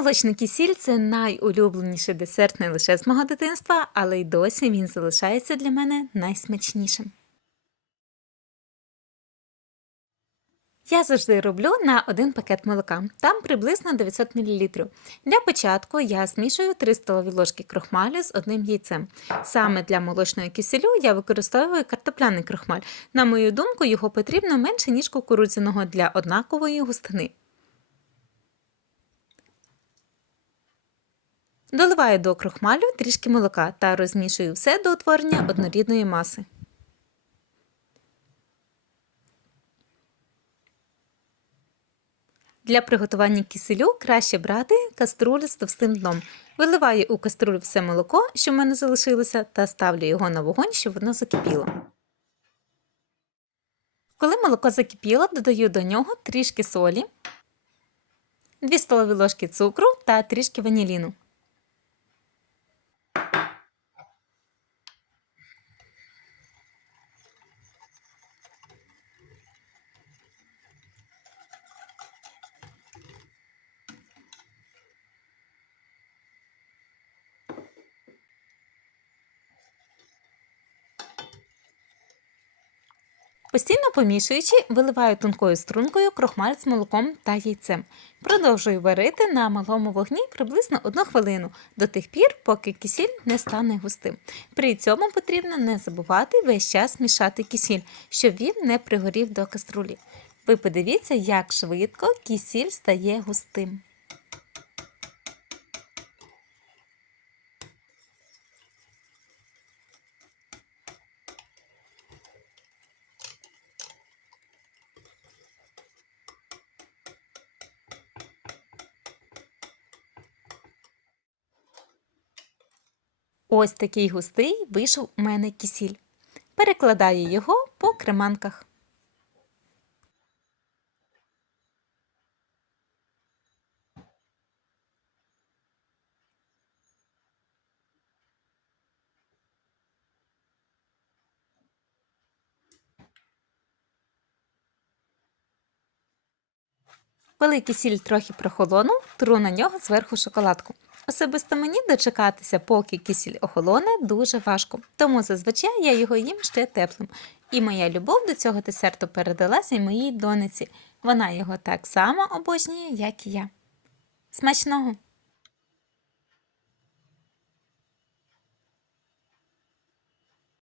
Молочний кисіль це найулюбленіший десерт не лише з мого дитинства, але й досі він залишається для мене найсмачнішим. Я завжди роблю на один пакет молока. Там приблизно 900 мл. Для початку я змішую 3 столові ложки крохмалю з одним яйцем. Саме для молочного киселю я використовую картопляний крохмаль. На мою думку, його потрібно менше, ніж кукурудзяного для однакової густини. Доливаю до крохмалю трішки молока та розмішую все до утворення однорідної маси. Для приготування киселю краще брати каструлю з товстим дном. Виливаю у каструлю все молоко, що в мене залишилося, та ставлю його на вогонь, щоб воно закипіло. Коли молоко закипіло, додаю до нього трішки солі, 2 столові ложки цукру та трішки ваніліну. Постійно помішуючи, виливаю тонкою стрункою крохмаль з молоком та яйцем. Продовжую варити на малому вогні приблизно 1 хвилину до тих пір, поки кисіль не стане густим. При цьому потрібно не забувати весь час мішати кисіль, щоб він не пригорів до каструлі. Ви подивіться, як швидко кисіль стає густим. Ось такий густий вийшов у мене кисіль. Перекладаю його по креманках. Коли кисіль трохи прохолонув, тру на нього зверху шоколадку. Особисто мені дочекатися, поки кисіль охолоне, дуже важко, тому зазвичай я його їм ще теплим. І моя любов до цього десерту передалася й моїй дониці. Вона його так само обожнює, як і я. Смачного!